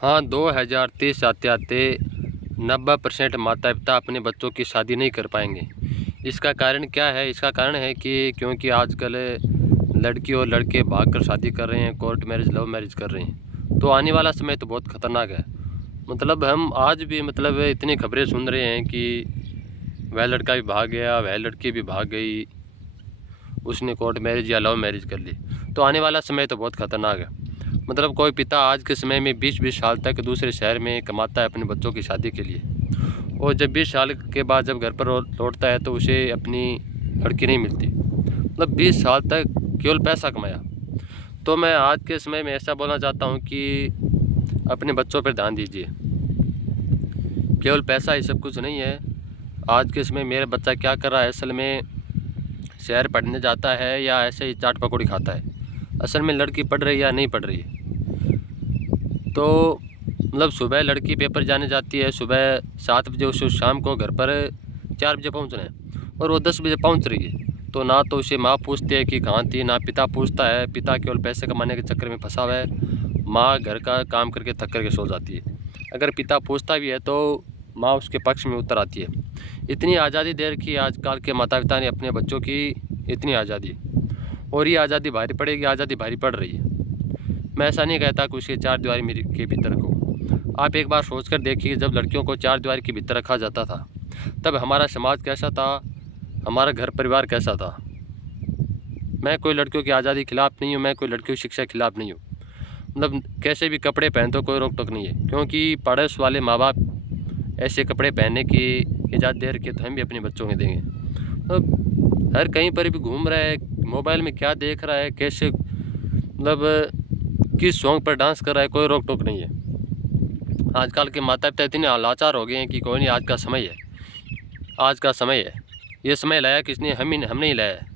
हाँ, 2030 आते आते 90% माता पिता अपने बच्चों की शादी नहीं कर पाएंगे। इसका कारण क्या है? इसका कारण है कि क्योंकि आजकल लड़की और लड़के भाग कर शादी कर रहे हैं, कोर्ट मैरिज, लव मैरिज कर रहे हैं। तो आने वाला समय तो बहुत ख़तरनाक है। मतलब हम आज भी इतनी खबरें सुन रहे हैं कि वह लड़का भी भाग गया, वह लड़की भी भाग गई, उसने कोर्ट मैरिज या लव मैरिज कर ली। तो आने वाला समय तो बहुत ख़तरनाक है। कोई पिता आज के समय में 20-20 साल तक दूसरे शहर में कमाता है अपने बच्चों की शादी के लिए, और जब 20 साल के बाद जब घर पर लौटता है तो उसे अपनी लड़की नहीं मिलती। 20 साल तक केवल पैसा कमाया। तो मैं आज के समय में ऐसा बोलना चाहता हूँ कि अपने बच्चों पर ध्यान दीजिए। केवल पैसा ही सब कुछ नहीं है। आज के समय मेरा बच्चा क्या कर रहा है, असल में शहर पढ़ने जाता है या ऐसे ही चाट पकौड़ी खाता है, असल में लड़की पढ़ रही है या नहीं पढ़ रही है। तो सुबह लड़की पेपर जाने जाती है, सुबह 7 बजे, उसे शाम को घर पर 4 बजे पहुंचना है और वो 10 बजे पहुंच रही है। तो ना तो उसे माँ पूछती है कि कहाँ थी, ना पिता पूछता है। पिता केवल पैसे कमाने के चक्कर में फंसा हुआ है। माँ घर का काम करके थक करके सो जाती है। अगर पिता पूछता भी है तो माँ उसके पक्ष में उतर आती है। इतनी आज़ादी दे रखी है आजकल के माता पिता ने अपने बच्चों की, इतनी आज़ादी, और ये आज़ादी भारी पड़ेगी, आज़ादी भारी पड़ रही है। मैं ऐसा नहीं कहता कि उसके चार दीवारी मेरे के भीतर रखो। आप एक बार सोच कर देखिए, जब लड़कियों को चार दीवारी के भीतर रखा जाता था तब हमारा समाज कैसा था, हमारा घर परिवार कैसा था। मैं कोई लड़कियों की आज़ादी के खिलाफ़ नहीं हूँ, मैं कोई लड़कियों की शिक्षा के खिलाफ़ नहीं हूँ। कैसे भी कपड़े पहन तो कोई रोक टोक नहीं है, क्योंकि पड़ोस वाले माँ बाप ऐसे कपड़े पहनने की इजाज़त दे रखी है तो हम भी अपने बच्चों में देंगे। हर कहीं पर भी घूम रहा है, मोबाइल में क्या देख रहा है, कैसे किस सॉन्ग पर डांस कर रहा है, कोई रोक टोक नहीं है। आजकल के माता पिता इतने लाचार हो गए हैं कि कोई नहीं, आज का समय है, आज का समय है, ये समय लाया किसने? हमने ही लाया है।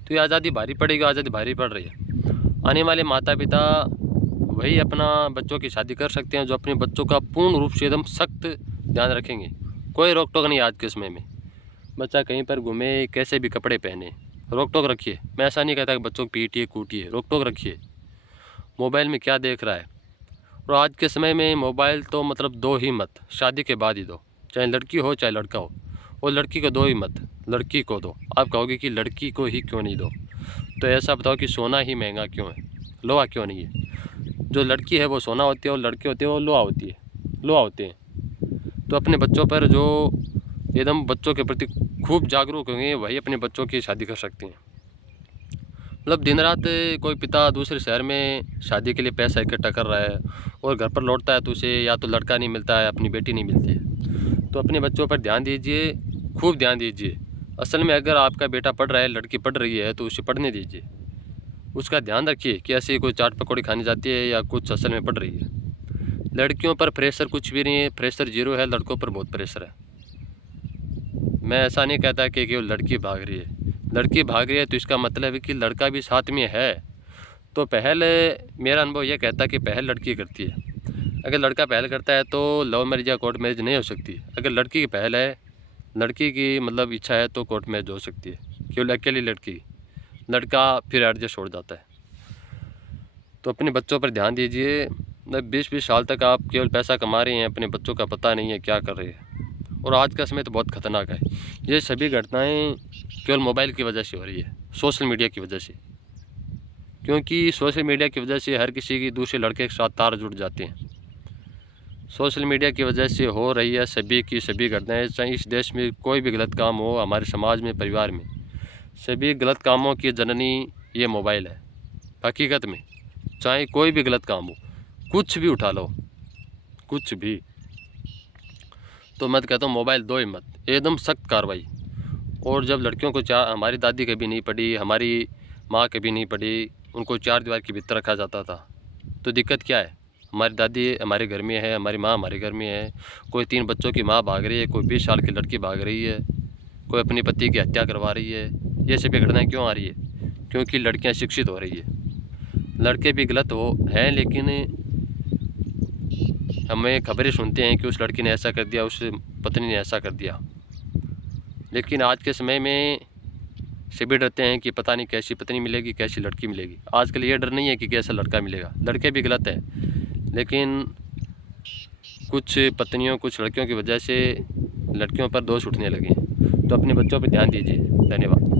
तो ये आज़ादी भारी पड़ेगी, आज़ादी भारी पड़ रही है। आने वाले माता पिता वही अपना बच्चों की शादी कर सकते हैं जो अपने बच्चों का पूर्ण रूप से एकदम सख्त ध्यान रखेंगे। कोई रोक टोक नहीं आज के समय में। बच्चा कहीं पर घूमे, कैसे भी कपड़े पहने, रोक टोक रखिए। मैं ऐसा नहीं कहता कि बच्चों को पीटिए कूटिए, रोक टोक रखिए। मोबाइल में क्या देख रहा है, और आज के समय में मोबाइल तो दो ही मत, शादी के बाद ही दो, चाहे लड़की हो चाहे लड़का हो। और लड़की को दो ही मत, लड़की को दो। आप कहोगे कि लड़की को ही क्यों नहीं दो? तो ऐसा बताओ कि सोना ही महंगा क्यों है, लोहा क्यों नहीं है? जो लड़की है वो सोना होती है और लड़के होते हैं वो लोहा होती है, लोहा होते हैं। तो अपने बच्चों पर जो एकदम बच्चों के प्रति खूब जागरूक होंगे वही अपने बच्चों की शादी कर सकते हैं। दिन रात कोई पिता दूसरे शहर में शादी के लिए पैसा इकट्ठा कर रहा है और घर पर लौटता है तो उसे या तो लड़का नहीं मिलता है, अपनी बेटी नहीं मिलती है। तो अपने बच्चों पर ध्यान दीजिए, खूब ध्यान दीजिए। असल में अगर आपका बेटा पढ़ रहा है, लड़की पढ़ रही है, तो उसे पढ़ने दीजिए। उसका ध्यान रखिए कि ऐसे कोई चाट पकौड़ी खाने जाती है या कुछ असल में पढ़ रही है। लड़कियों पर प्रेशर कुछ भी नहीं है, प्रेशर जीरो है, लड़कों पर बहुत प्रेशर है। मैं ऐसा नहीं कहता कि केवल लड़की भाग रही है। लड़की भाग रही है तो इसका मतलब है कि लड़का भी साथ में है। तो पहल, मेरा अनुभव यह कहता है कि पहल लड़की करती है। अगर लड़का पहल करता है तो लव मैरिज या कोर्ट मैरिज नहीं हो सकती। अगर लड़की की पहल है, लड़की की इच्छा है, तो कोर्ट मैरिज हो सकती है। केवल अकेली लड़की, लड़का फिर एडजस्ट हो जाता है। तो अपने बच्चों पर ध्यान दीजिए। 20-20 साल तक आप केवल पैसा कमा रहे हैं, अपने बच्चों का पता नहीं है क्या कर रहे हैं। और आज का समय तो बहुत ख़तरनाक है। ये सभी घटनाएं केवल मोबाइल की वजह से हो रही है, सोशल मीडिया की वजह से। क्योंकि सोशल मीडिया की वजह से हर किसी की दूसरे लड़के के साथ तार जुड़ जाते हैं। सोशल मीडिया की वजह से हो रही है सभी की सभी घटनाएं। चाहे इस देश में कोई भी गलत काम हो, हमारे समाज में, परिवार में, सभी गलत कामों की जननी ये मोबाइल है। हकीकत में चाहे कोई भी गलत काम हो, कुछ भी उठा लो, कुछ भी, तो मैं कहता हूँ मोबाइल दो ही मत, एकदम सख्त कार्रवाई। और जब लड़कियों को हमारी दादी कभी नहीं पढ़ी, हमारी माँ कभी नहीं पढ़ी, उनको चार दीवार के भीतर रखा जाता था। तो दिक्कत क्या है? हमारी दादी हमारे घर में है, हमारी माँ हमारे घर में है। कोई 3 बच्चों की माँ भाग रही है, कोई 20 साल की लड़की भाग रही है, कोई अपने पति की हत्या करवा रही है। ये सभी घटनाएँ क्यों आ रही है? क्योंकि लड़कियाँ शिक्षित हो रही है। लड़के भी गलत हो हैं, लेकिन हमें खबरें सुनते हैं कि उस लड़की ने ऐसा कर दिया, उस पत्नी ने ऐसा कर दिया। लेकिन आज के समय में सभी डरते हैं कि पता नहीं कैसी पत्नी मिलेगी, कैसी लड़की मिलेगी। आजकल ये डर नहीं है कि कैसा लड़का मिलेगा। लड़के भी गलत है, लेकिन कुछ पत्नियों कुछ लड़कियों की वजह से लड़कियों पर दोष उठने लगे हैं। तो अपने बच्चों पर ध्यान दीजिए। धन्यवाद।